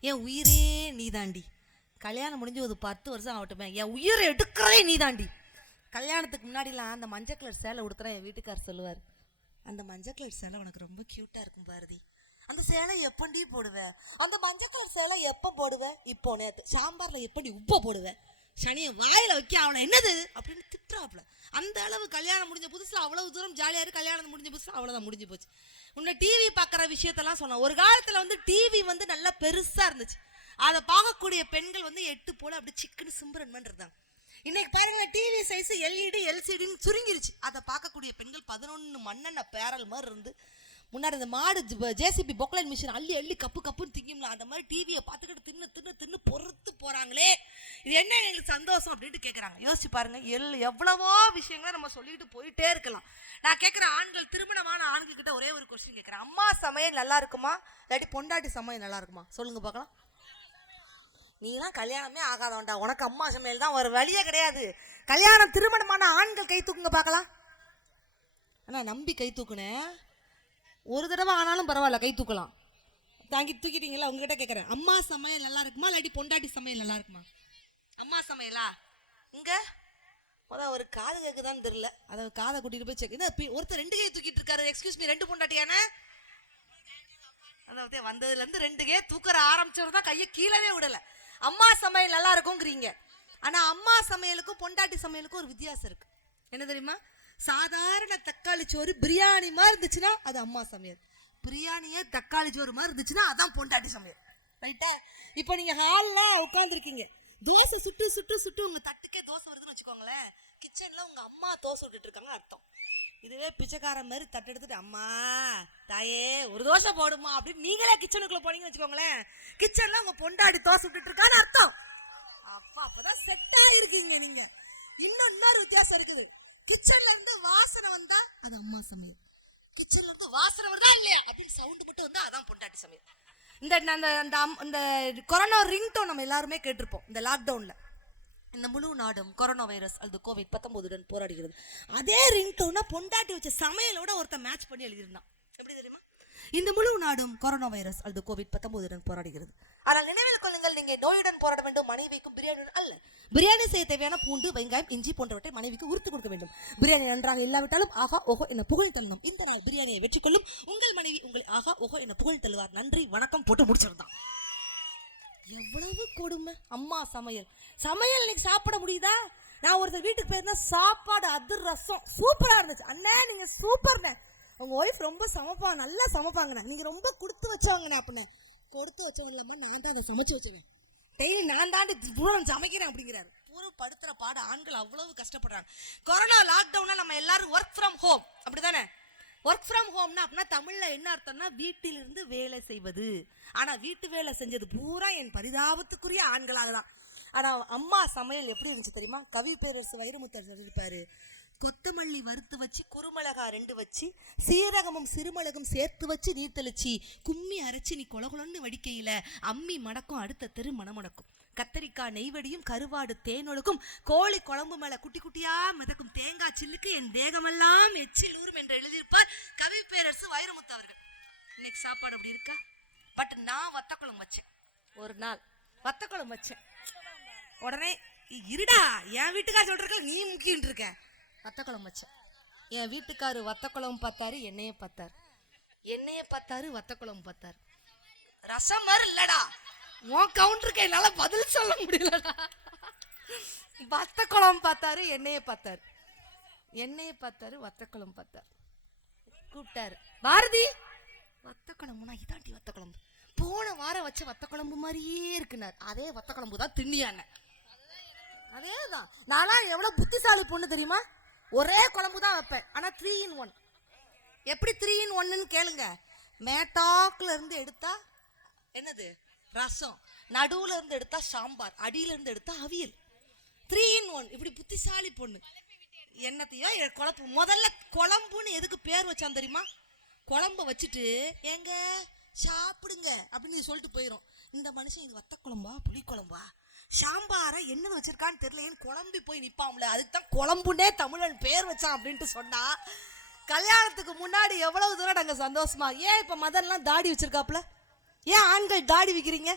என் உயிரே நீதாண்டி. கல்யாணம் முடிஞ்சு ஒரு பத்து வருஷம் ஆகட்டுமே. என் உயிரை எடுக்கிறதே நீதாண்டி. கல்யாணத்துக்கு முன்னாடிலாம் அந்த மஞ்சள் கலர் சேலை உடுத்துறேன் என் வீட்டுக்கார் சொல்லுவார். அந்த மஞ்சள் கலர் சேலை உனக்கு ரொம்ப க்யூட்டாக இருக்கும் பாரதி. அந்த சேலை எப்பண்டி போடுவேன் அந்த மஞ்சள் கலர் சேலை எப்போ போடுவேன் இப்போ நேற்று சாம்பாரில் எப்படி உப்பை போடுவேன் சனியை வாயில் வைக்க அவனை என்னது? அப்படின்னு திட்டுறாப்புல. அந்த அளவு கல்யாணம் முடிஞ்ச புதுசில் அவ்வளவு தூரம் ஜாலியாக கல்யாணம் முடிஞ்ச புதுசில் அவ்வளோதான் முடிஞ்சு போச்சு. உன்னை டிவி பார்க்குற விஷயத்தெல்லாம் சொன்னான். ஒரு காலத்துல வந்து டிவி வந்து நல்லா பெருசா இருந்துச்சு. அதை பார்க்கக்கூடிய பெண்கள் வந்து எட்டு போல் அப்படி சிக்கன் சிம்பரன் இருந்தாங்க. இன்னைக்கு பாருங்க டிவி சைஸ் எல்இடி எல்சிடின்னு சுருங்கிருச்சு. அதை பார்க்கக்கூடிய பெண்கள் பதினொன்று மண்ணெண்ண பேரல் மாதிரி இருந்து முன்னாடி இந்த மாடு ஜேசிபி பொக்லைன் மிஷின் அள்ளி அள்ளி கப்பு கப்புன்னு திங்கும்ல அந்த மாதிரி டிவியை பார்த்துக்கிட்டு தின்னு தின்னு தின்னு பொறுத்து போகிறாங்களே இது என்ன எங்களுக்கு சந்தோஷம் அப்படின்ட்டு கேட்குறாங்க யோசிச்சு பாருங்க எல் எவ்வளவோ விஷயங்களை நம்ம சொல்லிட்டு போயிட்டே இருக்கலாம். நான் கேட்குற ஆண்கள் திருமணமான ஆண்கள் கிட்ட ஒரே ஒரு கொஸ்டின் கேட்குறேன் அம்மா சமையல் நல்லா இருக்குமா? இல்லாட்டி பொண்டாட்டி சமையல் நல்லா இருக்குமா? சொல்லுங்கள் பார்க்கலாம். நீலாம் கல்யாணமே ஆகாதவன்டா. உனக்கு அம்மா சமையல் தான் ஒரு வழியே கிடையாது. கல்யாணம் திருமணமான ஆண்கள் கை தூக்குங்க பார்க்கலாம். அண்ணா நம்பி கை தூக்குனேன். ஒரு தடவை ஆனாலும் பரவாயில்ல கை தூக்கலாம். தாங்கி தூக்கிட்டீங்களா? உங்ககிட்ட கேட்குறேன் அம்மா சமையல் நல்லா இருக்குமா? இல்லாட்டி பொண்டாட்டி சமையல் நல்லா இருக்குமா? அம்மா சமையலா? இங்க? அதான் ஒரு காது கேட்குதான்னு தெரியல. அதை காதை கூட்டிட்டு போய் செக் பி- ஒருத்தர் ரெண்டு கை தூக்கிட்டு இருக்காரு. எக்ஸ்கியூஸ் மீ ரெண்டு பொண்டாட்டியானே அதாவது வந்ததுல இருந்து ரெண்டு கே தூக்கற ஆரம்பிச்சவர் தான் கையை கீழவே விடல. அம்மா சமையல் நல்லா இருக்குங்கிறீங்க. ஆனா அம்மா சமையலுக்கும் பொண்டாட்டி சமையலுக்கும் ஒரு வித்தியாசம் இருக்கு. என்ன தெரியுமா? சாதாரண தக்காளி சோறு பிரியாணி மாதிரி இருந்துச்சுன்னா அது அம்மா சமையல். பிரியாணியே தக்காளி சோறு மாதிரி இருந்துச்சுன்னா அதான் பொண்டாட்டி சமையல். ரைட்டா இப்போ நீங்கள் ஹால்லாம் உட்காந்துருக்கீங்க தோசை சுட்டு சுட்டு சுட்டு உங்கள் தட்டுக்கே தோசை வருதுன்னு வச்சுக்கோங்களேன். கிச்சனில் உங்கள் அம்மா தோசை விட்டுட்டு இருக்காங்க அர்த்தம். இதுவே பிச்சைக்காரன் மாதிரி தட்டு எடுத்துட்டு அம்மா தாயே ஒரு தோசை போடுமா? அப்படின்னு நீங்களே கிச்சனுக்குள்ளே போனீங்கன்னு வச்சுக்கோங்களேன். கிச்சனில் உங்கள் பொண்டாடி தோசை விட்டுட்டு இருக்கான்னு அர்த்தம். அப்பா அப்போதான் செட் இருக்கீங்க நீங்கள் இன்னும் இன்னொரு வித்தியாசம் இருக்குது. கிச்சன்ல இருந்து வாசனை வந்தா அது அம்மா சமையல். கிச்சன்ல இருந்து வாசனை வருதா இல்லையா? அப்படின்னு சவுண்ட் மட்டும் வந்தா அதான் பொண்டாட்டி சமையல். இந்த அந்த அந்த அம்- இந்த கொரோனா ரிங்டோன் நம்ம எல்லாருமே கேட்டிருப்போம் இந்த லாக்டவுன்ல இந்த முழு நாடும் கொரோனா வைரஸ் அல்லது கோவிட் பத்தொன்பதுடன் போராடுகிறது. அதே ரிங்டோனை பொண்டாட்டி வச்ச சமையலோட ஒருத்தன் மேட்ச் பண்ணி எழுதியிருந்தான். இந்த முழு நாடும் கொரோனா வைரஸ் அல்லது கோவிட் பத்தொன்பதுடன் போராடுகிறது. ஆனால் நினைவில் கொள்ளுங்கள் நீங்க நோயுடன் போராட வேண்டும் மனைவிக்கும் பிரியாணியுடன் அல்ல. பிரியாணி செய்ய தேவையான பூண்டு வெங்காயம் இஞ்சி போன்றவற்றை மனைவிக்கு உறுத்து கொடுக்க வேண்டும். பிரியாணி நன்றாக இல்லாவிட்டாலும் ஆகா ஓஹோ என புகழ் தள்ளணும் இந்த நாள் பிரியாணியை வெற்றி கொள்ளும். உங்கள் மனைவி உங்களை ஆகா ஓஹோ என புகழ் தள்ளுவார். நன்றி வணக்கம் போட்டு முடிச்சிருந்தான் எவ்வளவு கொடுமை. அம்மா சமையல். சமையல் இன்னைக்கு சாப்பிட முடியுதா? நான் ஒருத்தர் வீட்டுக்கு போயிருந்தேன் சாப்பாடு அது ரசம் சூப்பரா இருந்துச்சு. அண்ணே நீங்க சூப்பர்ண்ணே. உங்க ஒய்ஃப் ரொம்ப சமைப்பாங்க நல்லா சமைப்பாங்கண்ணா. நீங்க ரொம்ப கொடுத்து வச்சவங்கண்ணா அப்படின்னு. கொடுத்து வச்சவங்க இல்லாம நான் தான் அதை சமைச்சு வச்சவன் டெய்லி நான் தாண்டி பூரா சமைக்கிறேன் அப்படிங்கிறாரு. பூரம் படுத்துற பாடு ஆண்கள் அவ்வளவு கஷ்டப்படுறாங்க. கொரோனா லாக்டவுனில் நம்ம எல்லாரும் ஒர்க் ஃப்ரம் ஹோம் அப்படிதானே? ஒர்க் ஃப்ரம் ஹோம்னா அப்படின்னா தமிழ்ல என்ன அர்த்தம்னா வீட்டிலிருந்து வேலை செய்வது. ஆனா வீட்டு வேலை செஞ்சது பூரா என் பரிதாபத்துக்குரிய ஆண்களாக தான் ஆனா அம்மா சமையல் எப்படி இருந்துச்சு தெரியுமா? கவி பேரரசு வைரமுத்தர் சொல்லியிருப்பாரு கொத்தமல்லி வறுத்து வச்சு குறுமிளகா ரெண்டு வச்சு சீரகமும் சிறுமிளகும் சேர்த்து வச்சு நீர் தெளிச்சு கும்மி அரைச்சு நீ கொலகுலன்னு வடிக்கையில் அம்மி மணக்கும் அடுத்த தெரு மணமணக்கும் கத்தரிக்காய் நெய்வடியும் கருவாடு தேனொழுக்கும் கோழி குழம்பு மேல குட்டி குட்டியா மிதக்கும் தேங்காய் சில்லுக்கு என் தேகமெல்லாம் எச்சில் என்று எழுதியிருப்பார் கவி பேரரசு வைரமுத்து அவர்கள். இன்னைக்கு சாப்பாடு அப்படி இருக்கா? பட் நான் வத்தக்குழம்பு வச்சேன். ஒரு நாள் வத்தக்குழம்பு வச்சேன். உடனே இருடா என் வீட்டுக்கார் சொல்றதுக்கு நீ முக்கிட்டு இருக்க வத்தக்குழம்பு வச்சேன். என் வீட்டுக்காரு வத்தக்குழம்பு பார்த்தாரு எண்ணெயை பார்த்தாரு. எண்ணெயை பார்த்தாரு வத்தக்குழம்பு பார்த்தாரு. ரசம் மாதிரி இல்லடா. உன் கவுண்டருக்கு என்னால் பதில் சொல்ல முடியலடா. வத்த குழம்பு பார்த்தாரு எண்ணெயை பார்த்தாரு. எண்ணெயை பார்த்தாரு வத்த குழம்பு பார்த்தாரு. கூப்பிட்டாரு பாரதி வத்த குழம்புனா இதாண்டி வத்த குழம்பு போன வாரம் வச்ச வத்த குழம்பு மாதிரியே இருக்குனார். அதே வத்த குழம்பு தான் அதே தான் நான்லாம் எவ்வளோ புத்திசாலி பொண்ணு தெரியுமா? ஒரே குழம்பு தான் வைப்பேன். ஆனால் த்ரீ இன் ஒன் எப்படி த்ரீ இன் ஒன்னுன்னு கேளுங்க. மேட்டாக்கில் இருந்து எடுத்தா என்னது? ரசம். நடுவில் இருந்து எடுத்தா சாம்பார். அடியிலேருந்து எடுத்தால் எடுத்தா அவியல். த்ரீ இன் ஒன் இப்படி புத்திசாலி பொண்ணு. என்னத்தையோ குழப்பு. முதல்ல குழம்புன்னு எதுக்கு பேர் வச்சான் தெரியுமா? குழம்ப வச்சுட்டு ஏங்க சாப்பிடுங்க. அப்படின்னு சொல்லிட்டு போயிடும் இந்த மனுஷன் இது வத்த குழம்பா புளி குழம்பா சாம்பாரை என்ன வச்சிருக்கான்னு தெரியலையேன்னு குழம்பு குழம்பி போய் நிற்பாம்ல அதுக்கு தான் குழம்புனே தமிழன் பேர் வச்சான் அப்படின்ட்டு சொன்னா கல்யாணத்துக்கு முன்னாடி எவ்வளவு தூரம் நாங்கள் சந்தோஷமா? ஏன் இப்போ மதன்லாம் தாடி வச்சிருக்காப்புல? ஏன் ஆண்கள் தாடி விற்கிறீங்க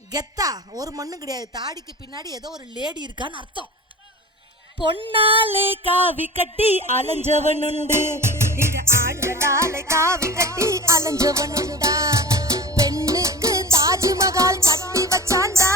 கெத்தா ஒரு மண்ணும் கிடையாது. தாடிக்கு பின்னாடி ஏதோ ஒரு லேடி இருக்கான்னு அர்த்தம். பொன்னாலே காவி கட்டி அலைஞ்சவனுண்டு. இங்க ஆண்களாலே காவி கட்டி அலைஞ்சவனுண்டா. தாஜ்மஹால் கட்டி வச்சாண்டா